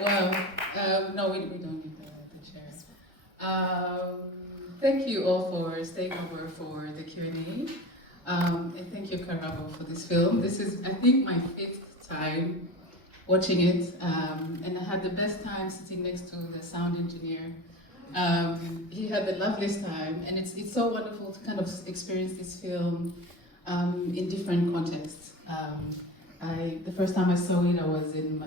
Well, no, we don't need the chairs. Thank you all for staying over for the Q&A. And thank you, Karabo, for this film. This is, I think, my 5th time watching it. And I had the best time sitting next to the sound engineer. He had the loveliest time. And it's so wonderful to kind of experience this film in different contexts. The first time I saw it, I was in my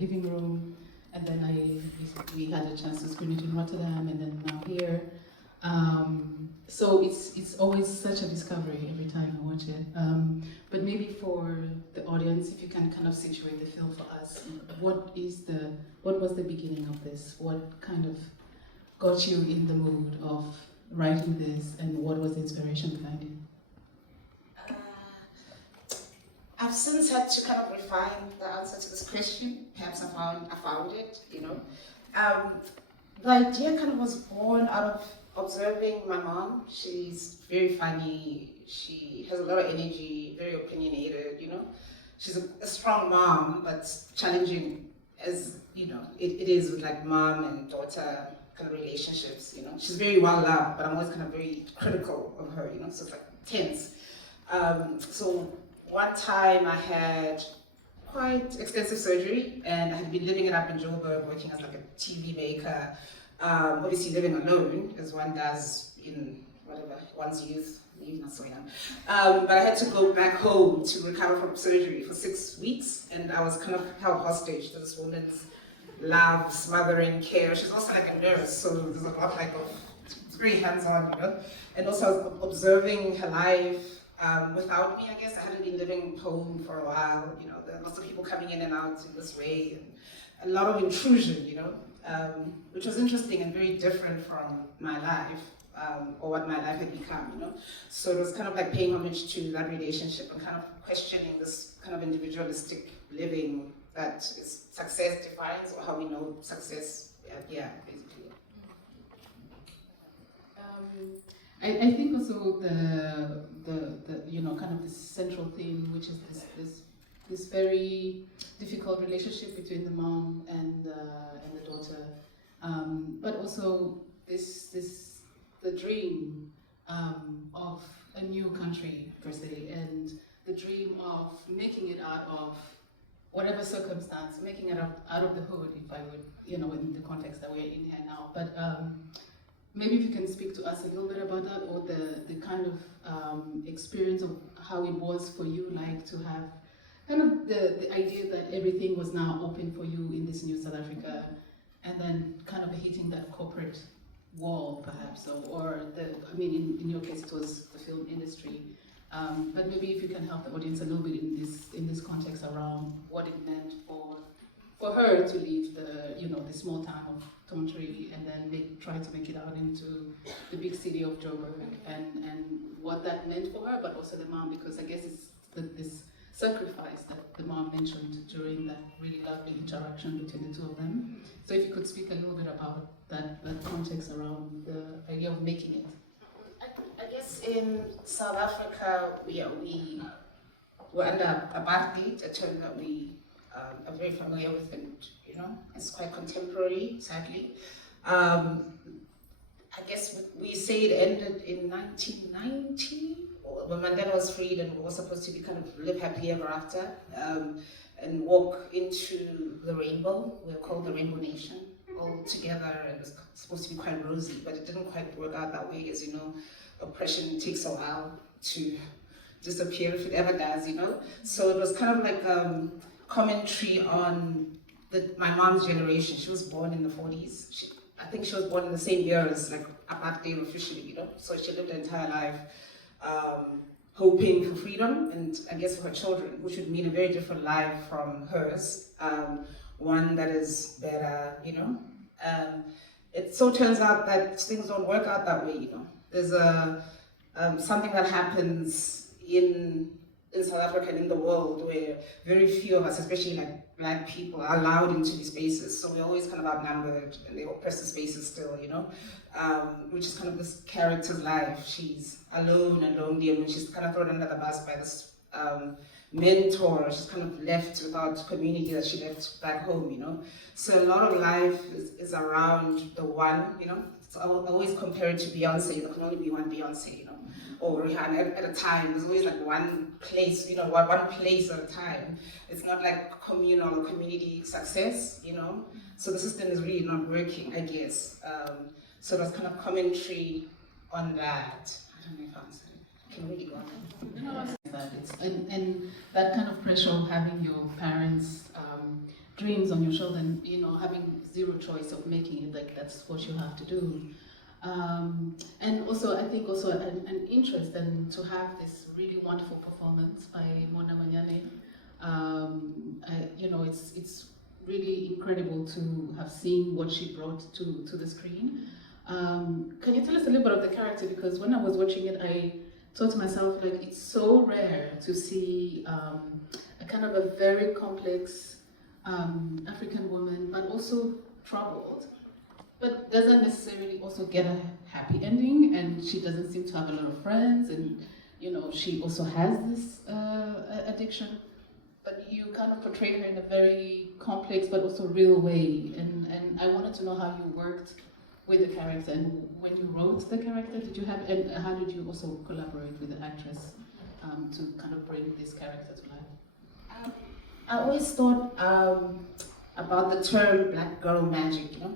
living room, and then we had a chance to screen it in Rotterdam, and then now here. So it's always such a discovery every time I watch it. But maybe for the audience, if you can kind of situate the film for us, what was the beginning of this? What kind of got you in the mood of writing this, and what was the inspiration behind it? I've since had to kind of refine the answer to this question. Perhaps I found it, you know. The idea kind of was born out of observing my mom. She's very funny. She has a lot of energy, very opinionated, you know. She's a strong mom, but challenging as, you know, it is with like mom and daughter kind of relationships, you know. She's very well loved, but I'm always kind of very critical of her, you know, so it's like tense. So one time I had quite extensive surgery, and I had been living it up in Johannesburg, working as like a TV maker, obviously living alone, as one does in whatever, one's youth, maybe not so young. But I had to go back home to recover from surgery for 6 weeks, and I was kind of held hostage to this woman's love, smothering care. She's also like a nurse, so there's a lot like of, it's very hands-on, you know? And also I was observing her life, without me, I guess. I hadn't been living home for a while, you know, there are lots of people coming in and out in this way, and a lot of intrusion, you know, which was interesting and very different from my life, or what my life had become, you know. So it was kind of like paying homage to that relationship and kind of questioning this kind of individualistic living that is success defines, or how we know success, yeah, basically. I think also the you know, kind of this central theme, which is this very difficult relationship between the mom and the daughter, but also the dream of a new country per se, and the dream of making it out of whatever circumstance, making it out of the hood, if I would, you know, in the context that we're in here now, but. Maybe if you can speak to us a little bit about that, or the kind of experience of how it was for you, like to have kind of the idea that everything was now open for you in this new South Africa, and then kind of hitting that corporate wall, perhaps, or I mean, in your case, it was the film industry. But maybe if you can help the audience a little bit in this context around what it meant for her to leave the small town of Thorntree and then try to make it out into the big city of Joburg, and what that meant for her, but also the mom, because I guess it's this sacrifice that the mom mentioned during that really lovely interaction between the two of them. So if you could speak a little bit about that context around the idea of making it. I guess in South Africa, we were under apartheid, a term that we are very familiar with, and you know, it's quite contemporary, sadly. I guess we say it ended in 1990, when Mandela was freed and we were supposed to be kind of live happily ever after, and walk into the rainbow. We were called the Rainbow Nation, all together, and it was supposed to be quite rosy, but it didn't quite work out that way. As you know, oppression takes a while to disappear, if it ever does, you know. So it was kind of like commentary on my mom's generation. She was born in the 40s. I think she was born in the same year as like apartheid officially, you know. So she lived her entire life hoping for freedom, and I guess for her children, which would mean a very different life from hers, one that is better, you know. It so turns out that things don't work out that way, you know. There's something that happens in South Africa and in the world where very few of us, especially like Black people, are allowed into these spaces. So we're always kind of outnumbered, and they oppress the spaces still, you know, which is kind of this character's life. She's alone and lonely, and she's kind of thrown under the bus by this mentor. She's kind of left without community that she left back home, you know. So a lot of life is around the one, you know. So I always compare it to Beyonce. There can only be one Beyonce, you know, or Rihanna at a time. There's always like one place, you know, one place at a time. It's not like communal or community success, you know. So the system is really not working, I guess. So that's kind of commentary on that. I don't know if I answered it. Can really go on. No, that it's, and that kind of pressure of having your parents' dreams on your shoulder and, you know, having zero choice of making it, like that's what you have to do. And also, I think also an interest and to have this really wonderful performance by Monyane. You know, it's really incredible to have seen what she brought to the screen. Can you tell us a little bit of the character? Because when I was watching it, I thought to myself, like, it's so rare to see a kind of a very complex African woman, but also troubled, but doesn't necessarily also get a happy ending, and she doesn't seem to have a lot of friends, and, you know, she also has this addiction, but you kind of portrayed her in a very complex but also real way, and I wanted to know how you worked with the character, and when you wrote the character, did you have, and how did you also collaborate with the actress to kind of bring this character to life? I always thought about the term black girl magic, you know,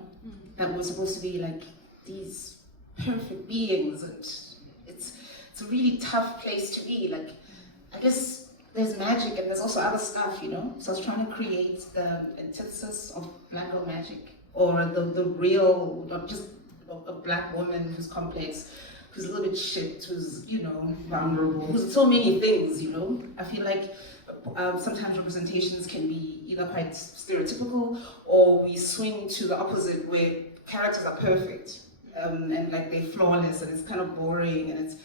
that we're supposed to be like these perfect beings, and it's a really tough place to be. Like, I guess there's magic and there's also other stuff, you know. So I was trying to create the antithesis of black girl magic, or the real, not just a black woman who's complex, who's a little bit shit, who's, you know, vulnerable, who's so many things, you know. I feel like sometimes representations can be either quite stereotypical, or we swing to the opposite where characters are perfect and like they're flawless, and it's kind of boring, and it's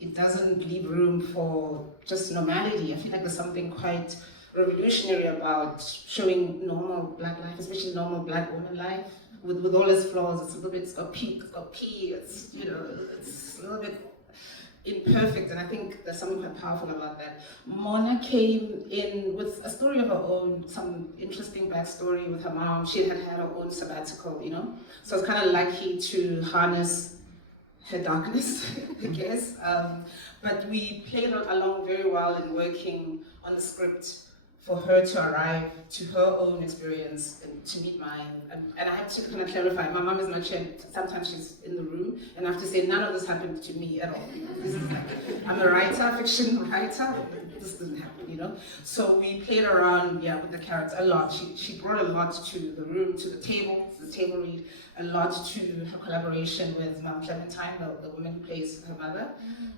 it doesn't leave room for just normality. I feel like there's something quite revolutionary about showing normal black life, especially normal black woman life, with all its flaws. It's a little bit, it's got pee, it's, you know, it's a little bit imperfect, and I think there's something quite powerful about that. Mona came in with a story of her own, some interesting backstory with her mom. She had her own sabbatical, you know, so I was kind of lucky to harness her darkness, I guess. But we played along very well in working on the script for her to arrive to her own experience and to meet mine. And I have to kind of clarify, my mom is not here, sometimes she's in the room, and I have to say none of this happened to me at all. This is like, I'm a writer, fiction writer, this didn't happen, you know? So we played around, yeah, with the character a lot. She brought a lot to the room, to the table read, a lot to her collaboration with Mom Clementine, the woman who plays her mother,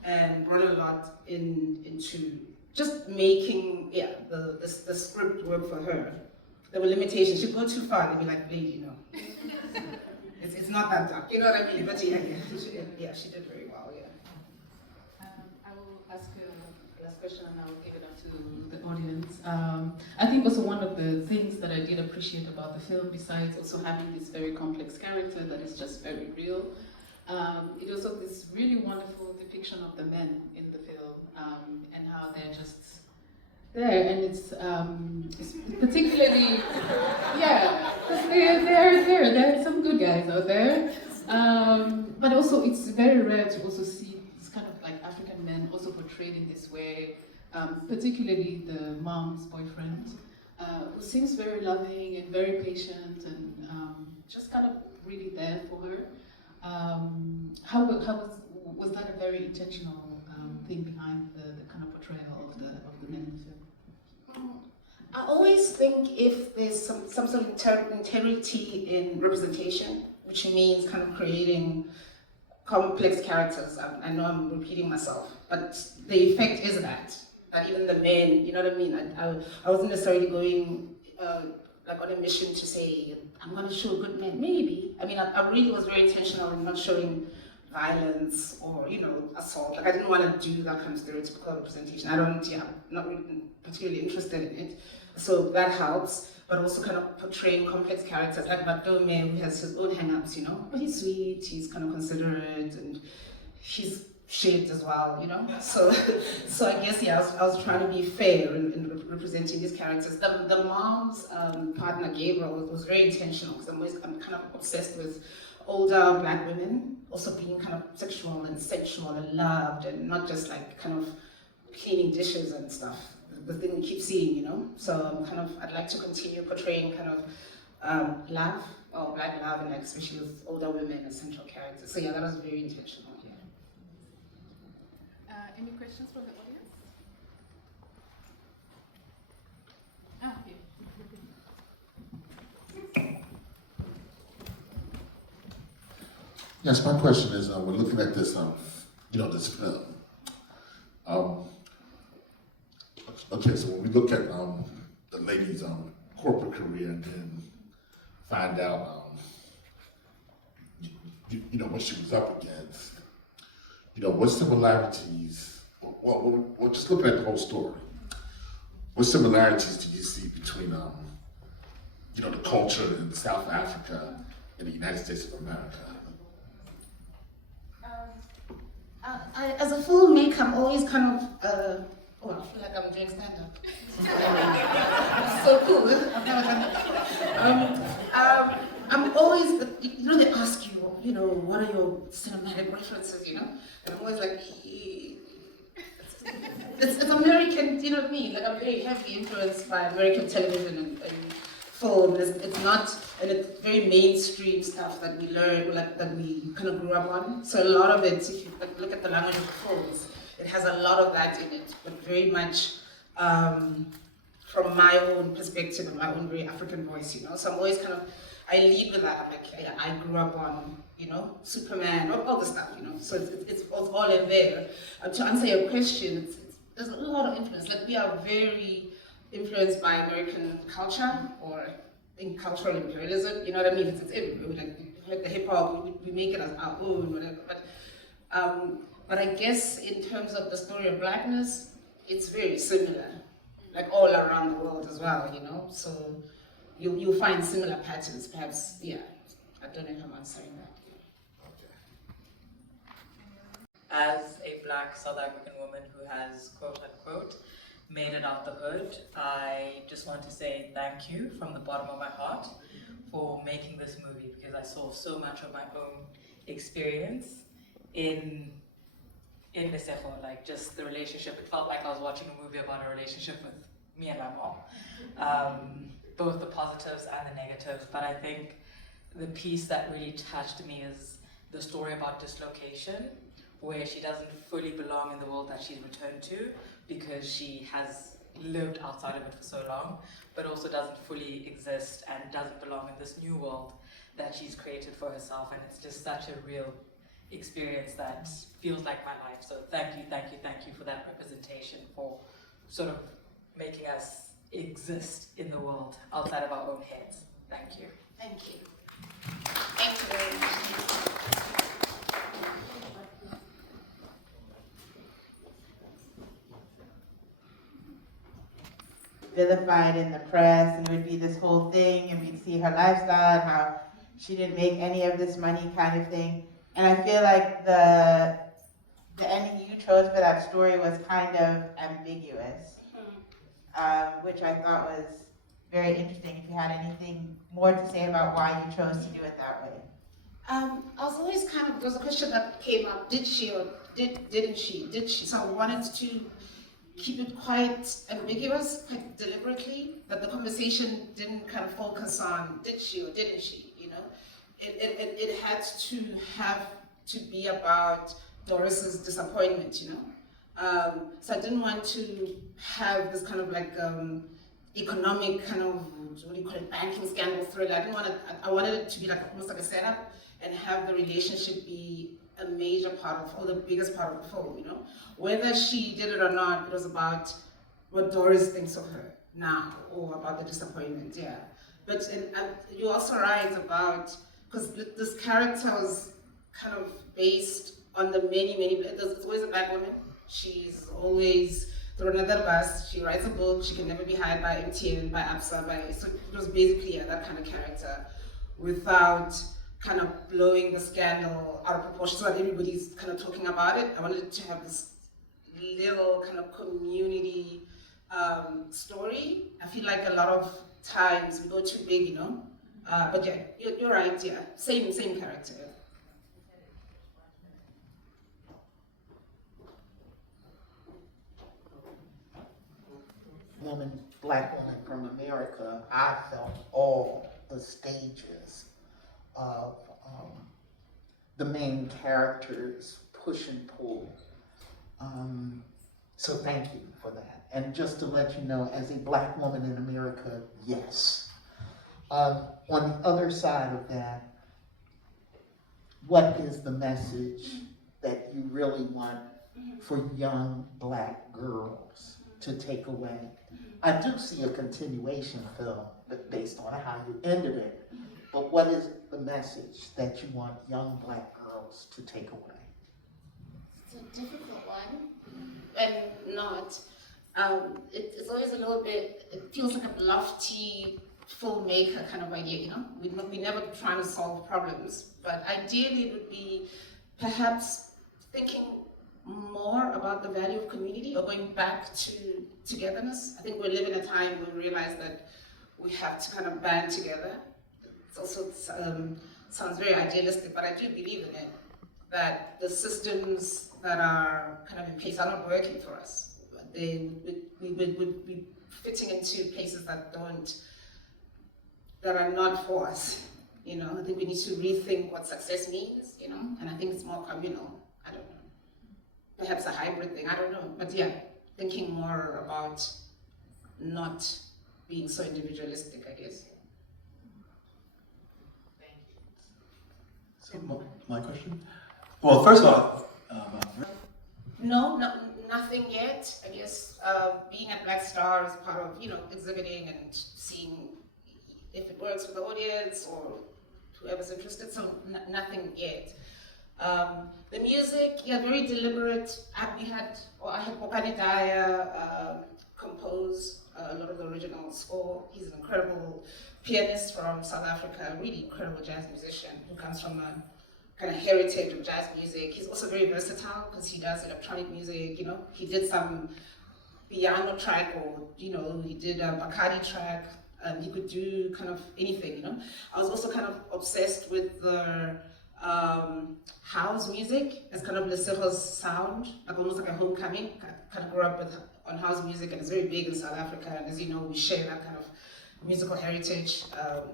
and brought a lot into just making, yeah, the script work for her. There were limitations. She'd go too far, they'd be like, lady, no. It's not that dark, you know what I mean? But yeah, she did very well, yeah. I will ask the last question and I will give it up to the audience. I think also one of the things that I did appreciate about the film, besides also having this very complex character that is just very real, it also this really wonderful depiction of the men in the film, and how they're just there, and it's particularly, yeah, because there are some good guys out there, but also it's very rare to also see this kind of like African men also portrayed in this way, particularly the mom's boyfriend, who seems very loving and very patient and just kind of really there for her. How was that a very intentional thing behind the kind of portrayal of the men in the film? I always think if there's some sort of integrity in representation, which means kind of creating complex characters. I know I'm repeating myself, but the effect is that even the men, you know what I mean? I wasn't necessarily going like on a mission to say, I'm going to show good men, maybe. I mean, I really was very intentional in not showing violence or, you know, assault. Like, I didn't want to do that kind of stereotypical representation. I'm not really particularly interested in it. So that helps, but also kind of portraying complex characters like Batome, who has his own hang-ups, you know. But he's sweet, he's kind of considerate, and he's shaped as well, you know. So, so I guess yeah, I was trying to be fair in representing these characters. The mom's partner Gabriel was very intentional because I'm kind of obsessed with older black women also being kind of sexual and sensual and loved and not just like kind of cleaning dishes and stuff. The thing we keep seeing, you know. So I'd like to continue portraying kind of love or black love and like especially with older women as central characters. So yeah, that was very intentional. Any questions from the audience? Okay. Yes, my question is, we're looking at this, this film. Okay, so when we look at the lady's corporate career and then find out, what she was up against, what similarities, well, just looking at the whole story, what similarities do you see between, the culture in South Africa and the United States of America? As a filmmaker, I'm always kind of, I feel like I'm doing stand-up. So cool. I've never done that. I'm always, they ask you, what are your cinematic references, And I'm always like, it's American, you know what I mean? Like I'm very heavily influenced by American television and film. It's not, and it's very mainstream stuff that we learn, like that we kind of grew up on. So a lot of it, if you look at the language of the films, it has a lot of that in it, but very much from my own perspective and my own very African voice, So I'm always I lead with that. I'm like, I grew up on, Superman, all the stuff, So it's all in there. To answer your question, there's a lot of influence. Like we are very influenced by American culture or in cultural imperialism. You know what I mean? It's everywhere. Like the hip hop, we make it as our own, whatever. But I guess in terms of the story of blackness, it's very similar, like all around the world as well, So you'll find similar patterns, perhaps. Yeah, I don't know if I'm answering that. As a black South African woman who has, quote unquote, made it out the hood, I just want to say thank you from the bottom of my heart for making this movie, because I saw so much of my own experience in Lesego, like just the relationship. It felt like I was watching a movie about a relationship with me and my mom. Both the positives and the negatives, but I think the piece that really touched me is the story about dislocation, where she doesn't fully belong in the world that she's returned to because she has lived outside of it for so long, but also doesn't fully exist and doesn't belong in this new world that she's created for herself. And it's just such a real experience that feels like my life. So thank you for that representation, for sort of making us exist in the world outside of our own heads. Thank you. Thank you. Thank you very much. Vilified in the press, and it would be this whole thing, and we'd see her lifestyle, how she didn't make any of this money kind of thing. And I feel like the ending you chose for that story was kind of ambiguous, which I thought was very interesting. If you had anything more to say about why you chose to do it that way. I was always there was a question that came up, did she or didn't she? Did she? So I wanted to keep it quite ambiguous, quite deliberately, that the conversation didn't focus on did she or didn't she, It had to be about Doris's disappointment, So I didn't want to have this economic what do you call it, banking scandal thriller. I wanted it to be almost like a setup and have the relationship be a major part of, or the biggest part of the film, Whether she did it or not, it was about what Doris thinks of her now, or about the disappointment, yeah. But you're also right about, because this character was based on the there's always a black woman. She's always thrown under the bus. She writes a book. She can never be hired by MTN, by APSA, so it was basically that kind of character, without kind of blowing the scandal out of proportion so that everybody's kind of talking about it. I wanted to have this little kind of community story. I feel like a lot of times we go too big, you know. But yeah, you're right. Yeah, same character. Black woman from America, I felt all the stages of the main character's push and pull. So thank you for that. And just to let you know, as a Black woman in America, yes. On the other side of that, what is the message that you really want for young Black girls to take away? I do see a continuation film based on how you ended it, but what is the message that you want young Black girls to take away? It's a difficult one, and not. It's always a little bit, it feels like a lofty filmmaker kind of idea, you know? We never trying to solve problems, but ideally it would be perhaps thinking more about the value of community or going back to togetherness. I think we live in a time where we realize that we have to kind of band together. It's also sounds very idealistic, but I do believe in it, that the systems that are kind of in place are not working for us. We would be fitting into places that are not for us. You know, I think we need to rethink what success means, you know, and I think it's more communal. I don't know. Perhaps a hybrid thing, I don't know. But yeah, thinking more about not being so individualistic, I guess. So my question? Well, first off, No, nothing yet. I guess being at BlackStar is part of, you know, exhibiting and seeing if it works with the audience or whoever's interested. So nothing yet. The music, yeah, very deliberate. I had Monyane compose a lot of the original score. He's an incredible pianist from South Africa, really incredible jazz musician who comes from a kind of heritage of jazz music. He's also very versatile because he does electronic music, you know. He did some piano track, or, you know, he did a Bacardi track. He could do kind of anything, you know. I was also kind of obsessed with the house music as kind of Lesego's sound, like almost like a homecoming. I kind of grew up on house music, and it's very big in South Africa, and as you know, we share that kind of musical heritage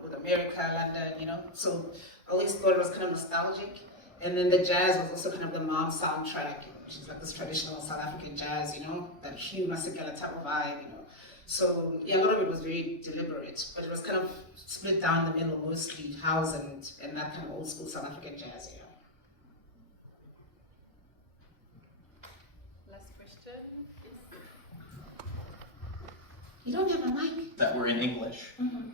with America, London, you know. So I always thought it was kind of nostalgic. And then the jazz was also kind of the mom soundtrack, which is like this traditional South African jazz, you know, that Hugh Masekela type of vibe, you know. So yeah, a lot of it was very deliberate, but it was kind of split down the middle, mostly house and that kind of old school South African jazz, yeah. Last question. You don't have a mic? that were in English. Mm-hmm.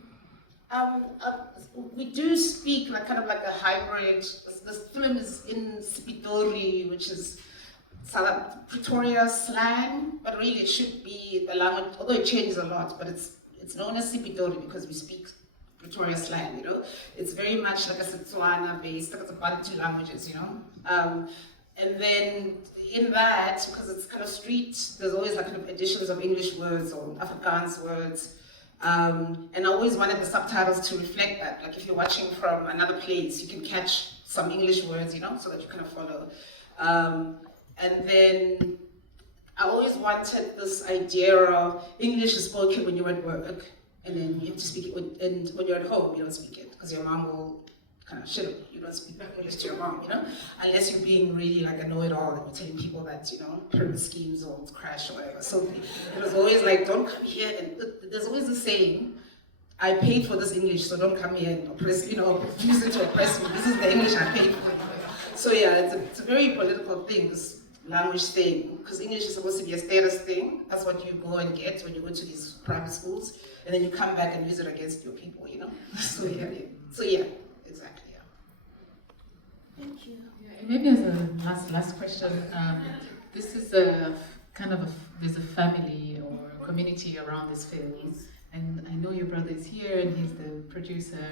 We do speak like kind of like a hybrid. This film is in Spitori, which is Pretoria slang, but really it should be a language, although it changes a lot, but it's known as Spitori because we speak Pretoria slang, you know. It's very much like a Setswana based, like it's about 2 languages, you know. And then in that, because it's kind of street, there's always like kind of additions of English words or Afrikaans words. And I always wanted the subtitles to reflect that. Like if you're watching from another place, you can catch some English words, you know, so that you kind of follow. And then I always wanted this idea of English is spoken when you're at work, and then you have to speak it and when you're at home, you don't speak it, because your mom will kind of shit on you. You don't speak English to your mom, you know, unless you're being really like a know-it-all and you're telling people that, you know, pyramid schemes or crash or whatever. So it was always like, don't come here, and there's always the saying, I paid for this English, so don't come here and oppress, you know, use it to oppress me. This is the English I paid for. So yeah, it's a very political thing, this language thing, because English is supposed to be a status thing. That's what you go and get when you go to these private schools, and then you come back and use it against your people, you know. So yeah, exactly. Yeah. Thank you. Yeah, and maybe as a last question, this is a kind of there's a family or community around this film, and I know your brother is here and he's the producer.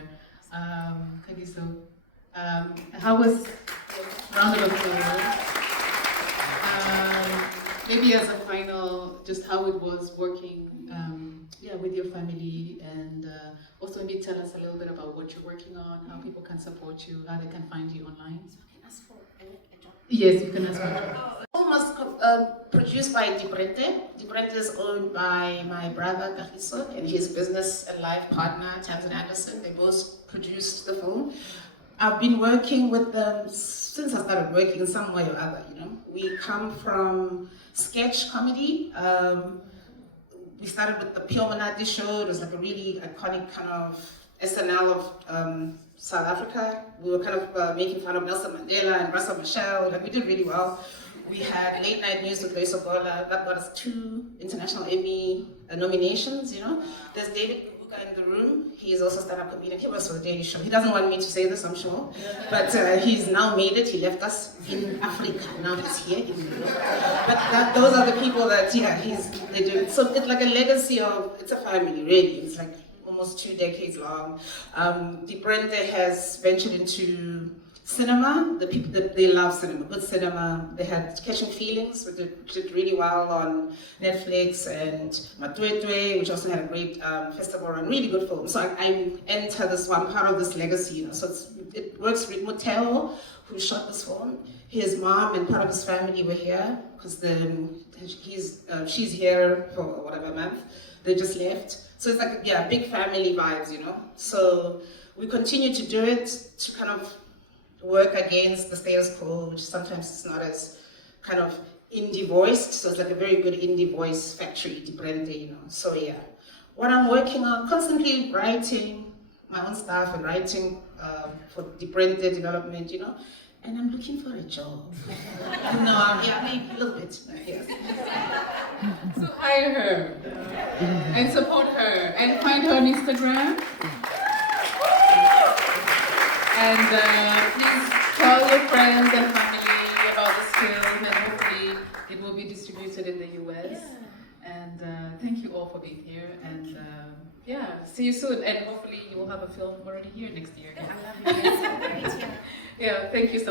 Kagiso, How was round of applause? Maybe as a final, just how it was working, with your family, and also maybe tell us a little bit about what you're working on, how people can support you, how they can find you online. Yes, you can ask for a job. Almost produced by Dibrente. Dibrente is owned by my brother Kagiso and his business and life partner Tamsin Anderson. They both produced the film. I've been working with them since I started working in some way or other, you know. We come from sketch comedy. We started with the Pure Monadi show. It was like a really iconic kind of SNL of South Africa. We were kind of making fun of Nelson Mandela and Russell Michelle. Like, we did really well. We had Late Night News with Lesego. That got us 2 international Emmy nominations, you know. There's David in the room. He's also a stand-up comedian. He works for the Daily Show. He doesn't want me to say this, I'm sure, but he's now made it. He left us in Africa. Now he's here in Europe. But those are the people that they do. So it's like a legacy of, it's a family, really. It's like almost 2 decades long. Dibrente has ventured into cinema. The people that they love cinema, good cinema. They had Catching Feelings, which did really well on Netflix, and Matwetwe, which also had a great festival run, really good film. So I enter this one part of this legacy, you know. So it works with Moteo, who shot this film. His mom and part of his family were here because she's here for whatever month. They just left. So it's like, big family vibes, you know. So we continue to do it to kind of work against the status quo, which sometimes is not as kind of indie voiced. So it's like a very good indie voice factory, Dibrente, you know. So yeah, what I'm working on, constantly writing my own stuff and writing for Dibrente development, you know. And I'm looking for a job. Maybe a little bit. Yes. So hire her and support her and find her on Instagram. And please tell your friends and family about this film, and hopefully it will be distributed in the US. And thank you all for being here. And see you soon. And hopefully you will have a film already here next year. I love you guys so much. Yeah, thank you so much.